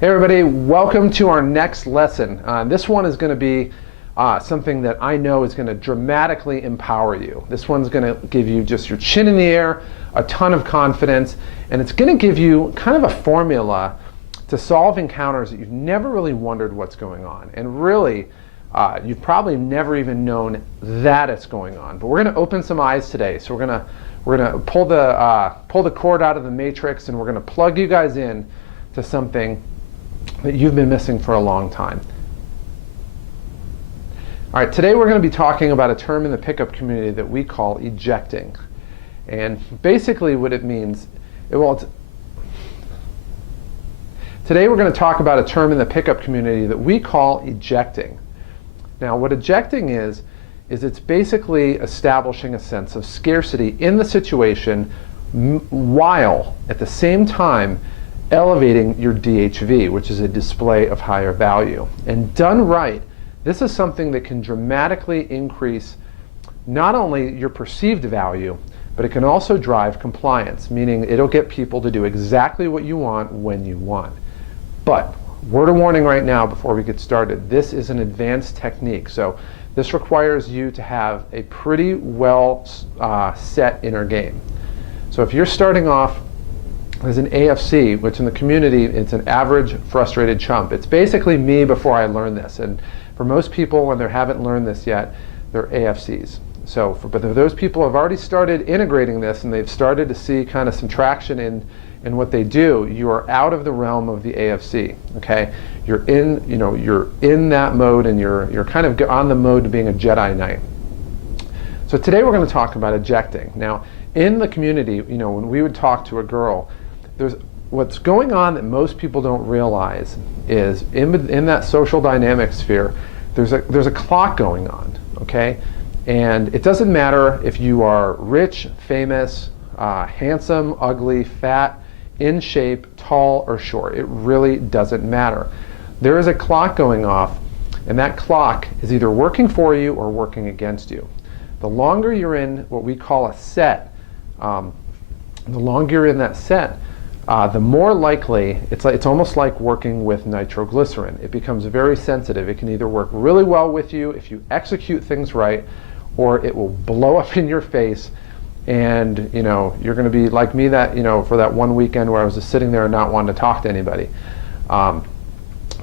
Hey everybody, welcome to our next lesson. This one is going to be something that I know is going to dramatically empower you. This one's going to give you just your chin in the air, a ton of confidence, and it's going to give you kind of a formula to solve encounters that you've never really wondered what's going on. And really, you've probably never even known that it's going on. But we're going to open some eyes today. So we're going to pull the cord out of the matrix, and we're going to plug you guys in to something that you've been missing for a long time. All right, today we're going to be talking about a term in the pickup community that we call ejecting. And basically what it means, today we're going to talk about a term in the pickup community that we call ejecting. Now what ejecting is it's basically establishing a sense of scarcity in the situation while at the same time elevating your DHV, which is a display of higher value. And done right, this is something that can dramatically increase not only your perceived value, but it can also drive compliance, meaning it'll get people to do exactly what you want when you want. But word of warning right now before we get started, this is an advanced technique. So this requires you to have a pretty well set inner game. So if you're starting off as an AFC, which in the community, it's an average frustrated chump. It's basically me before I learned this. And for most people, when they haven't learned this yet, they're AFCs. So but those people have already started integrating this and they've started to see kind of some traction in what they do, you are out of the realm of the AFC, okay? You're in that mode, and you're kind of on the mode to being a Jedi Knight. So today we're going to talk about ejecting. Now, in the community, when we would talk to a girl, what's going on that most people don't realize is in that social dynamic sphere, there's a clock going on, okay? And it doesn't matter if you are rich, famous, handsome, ugly, fat, in shape, tall, or short. It really doesn't matter. There is a clock going off, and that clock is either working for you or working against you. The longer you're in what we call a set, the longer you're in that set, the more likely, it's almost like working with nitroglycerin. It becomes very sensitive. It can either work really well with you if you execute things right, or it will blow up in your face, and you're going to be like me for that one weekend where I was just sitting there and not wanting to talk to anybody. But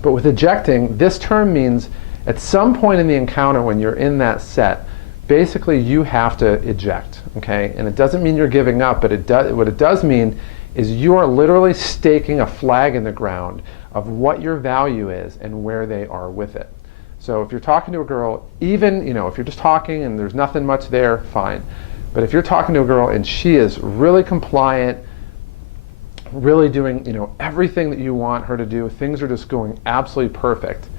with ejecting, this term means at some point in the encounter when you're in that set, basically you have to eject, okay? And it doesn't mean you're giving up, but what it does mean is you are literally staking a flag in the ground of what your value is and where they are with it. So if you're talking to a girl, even if you're just talking and there's nothing much there, fine. But if you're talking to a girl and she is really compliant, really doing everything that you want her to do, things are just going absolutely perfect.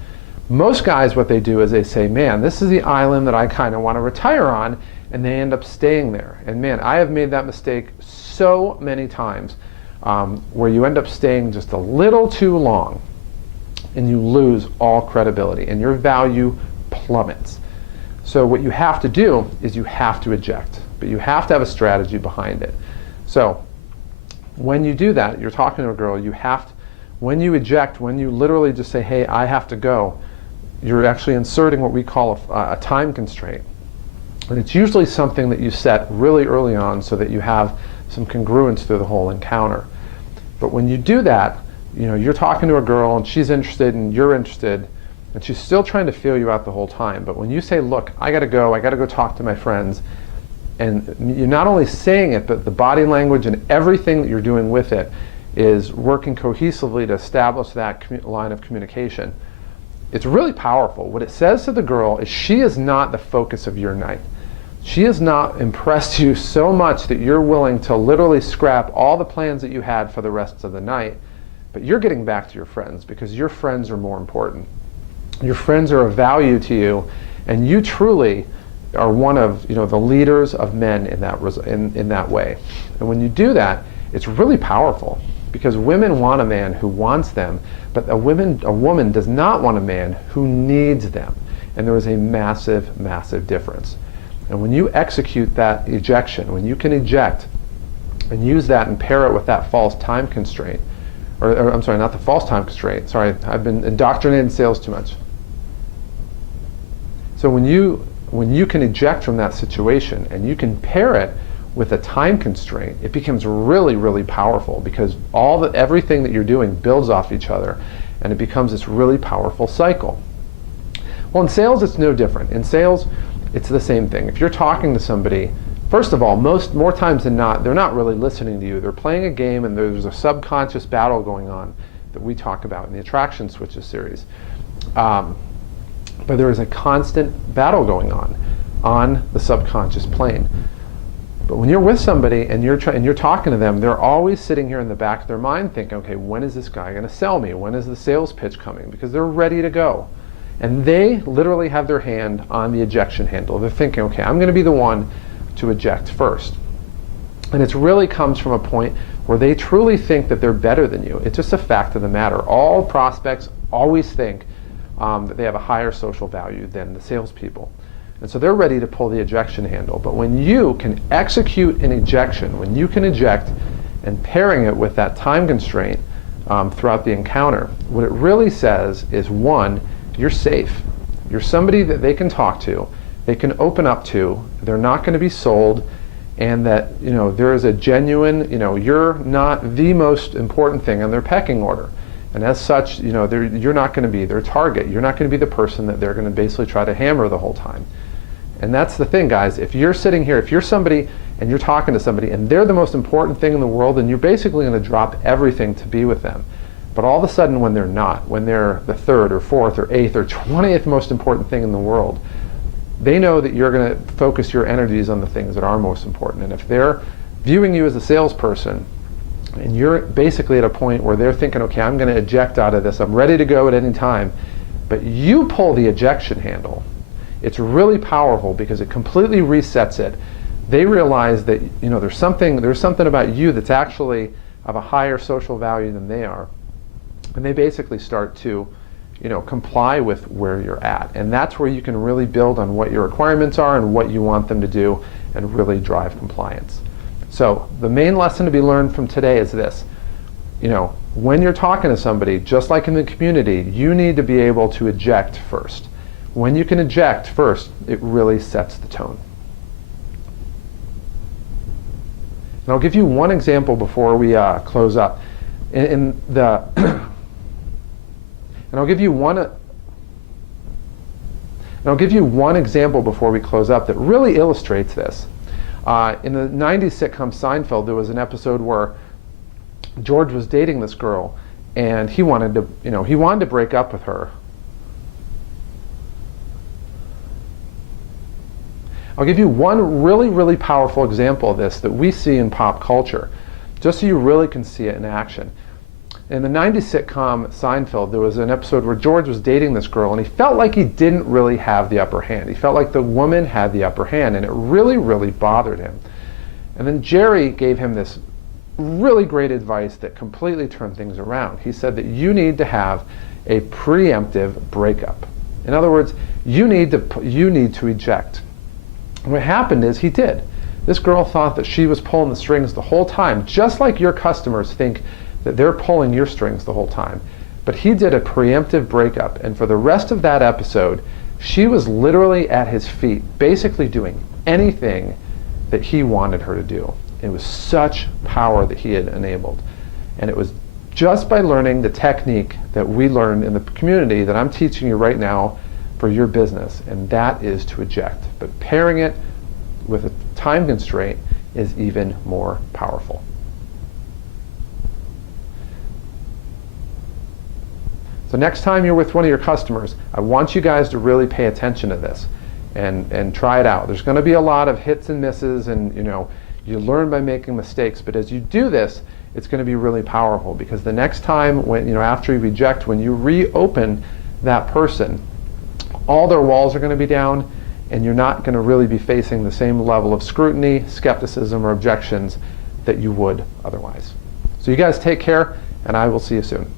Most guys, what they do is they say, man, this is the island that I kind of want to retire on, and they end up staying there. And man, I have made that mistake so many times, where you end up staying just a little too long and you lose all credibility and your value plummets. So what you have to do is you have to eject, but you have to have a strategy behind it. So when you do that, you're talking to a girl, when you eject, when you literally just say, hey, I have to go, you're actually inserting what we call a time constraint. And it's usually something that you set really early on so that you have some congruence through the whole encounter. But when you do that, you're talking to a girl and she's interested and you're interested, and she's still trying to feel you out the whole time. But when you say, look, I gotta go talk to my friends, and you're not only saying it, but the body language and everything that you're doing with it is working cohesively to establish that line of communication. It's really powerful. What it says to the girl is she is not the focus of your night. She has not impressed you so much that you're willing to literally scrap all the plans that you had for the rest of the night, but you're getting back to your friends because your friends are more important. Your friends are of value to you, and you truly are one of the leaders of men in that way. And when you do that, it's really powerful because women want a man who wants them, but a woman does not want a man who needs them. And there is a massive, massive difference. And when you execute that ejection, when you can eject and use that and pair it with that false time constraint, or I'm sorry, not the false time constraint. Sorry, I've been indoctrinated in sales too much. So when you can eject from that situation and you can pair it with a time constraint, it becomes really, really powerful, because everything that you're doing builds off each other, and it becomes this really powerful cycle. Well, in sales, it's no different. In sales, it's the same thing. If you're talking to somebody, first of all, more times than not, they're not really listening to you. They're playing a game, and there's a subconscious battle going on that we talk about in the Attraction Switches series. But there is a constant battle going on the subconscious plane. But when you're with somebody and you're talking to them, they're always sitting here in the back of their mind thinking, okay, when is this guy going to sell me? When is the sales pitch coming? Because they're ready to go. And they literally have their hand on the ejection handle. They're thinking, okay, I'm going to be the one to eject first. And it really comes from a point where they truly think that they're better than you. It's just a fact of the matter. All prospects always think that they have a higher social value than the salespeople. And so they're ready to pull the ejection handle. But when you can execute an ejection, when you can eject and pairing it with that time constraint throughout the encounter, what it really says is, one, you're safe. You're somebody that they can talk to, they can open up to, they're not going to be sold, and that there is a genuine, you're not the most important thing on their pecking order. And as such, you're not going to be their target. You're not going to be the person that they're going to basically try to hammer the whole time. And that's the thing, guys. If you're sitting here, if you're somebody and you're talking to somebody and they're the most important thing in the world, then you're basically going to drop everything to be with them. But all of a sudden, when they're not, when they're the third or fourth or eighth or 20th most important thing in the world, they know that you're going to focus your energies on the things that are most important. And if they're viewing you as a salesperson, and you're basically at a point where they're thinking, okay, I'm going to eject out of this, I'm ready to go at any time, but you pull the ejection handle, it's really powerful because it completely resets it. They realize that there's something about you that's actually of a higher social value than they are, and they basically start to comply with where you're at. And that's where you can really build on what your requirements are and what you want them to do and really drive compliance. So the main lesson to be learned from today is this. When you're talking to somebody, just like in the community, you need to be able to eject first. When you can eject first, it really sets the tone. And I'll give you one example before we close up. And I'll give you one example before we close up that really illustrates this. In the 90s sitcom Seinfeld, there was an episode where George was dating this girl, and he wanted to break up with her. I'll give you one really, really powerful example of this that we see in pop culture, just so you really can see it in action. In the 90s sitcom Seinfeld, there was an episode where George was dating this girl, and he felt like he didn't really have the upper hand. He felt like the woman had the upper hand, and it really, really bothered him. And then Jerry gave him this really great advice that completely turned things around. He said that you need to have a preemptive breakup. In other words, you need to eject. And what happened is he did. This girl thought that she was pulling the strings the whole time, just like your customers think that they're pulling your strings the whole time. But he did a preemptive breakup, and for the rest of that episode, she was literally at his feet, basically doing anything that he wanted her to do. It was such power that he had enabled. And it was just by learning the technique that we learned in the community that I'm teaching you right now for your business, and that is to eject. But pairing it with a time constraint is even more powerful. So next time you're with one of your customers, I want you guys to really pay attention to this and try it out. There's going to be a lot of hits and misses, and you learn by making mistakes, but as you do this, it's going to be really powerful, because the next time when after you reject, when you reopen that person, all their walls are going to be down, and you're not going to really be facing the same level of scrutiny, skepticism, or objections that you would otherwise. So you guys take care, and I will see you soon.